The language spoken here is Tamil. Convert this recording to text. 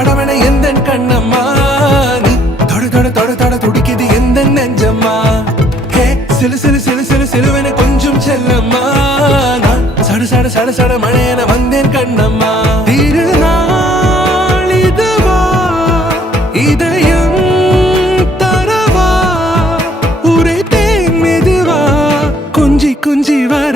படவன எந்தன் கண்ணம்மா நீ தொட தொட தொட தொட துடிக்குது எந்த நெஞ்சம்மா ஹே சிலு சிலு சிலு சிலு சிலுவென கொஞ்சம் செல்லம்மா நான் சட சட சட சட மழையென வந்தேன் கண்ணம்மா திருநாள் இதுவா இதயம் தரவா உரைத்தேன் மெதுவா கொஞ்சி கொஞ்சி வர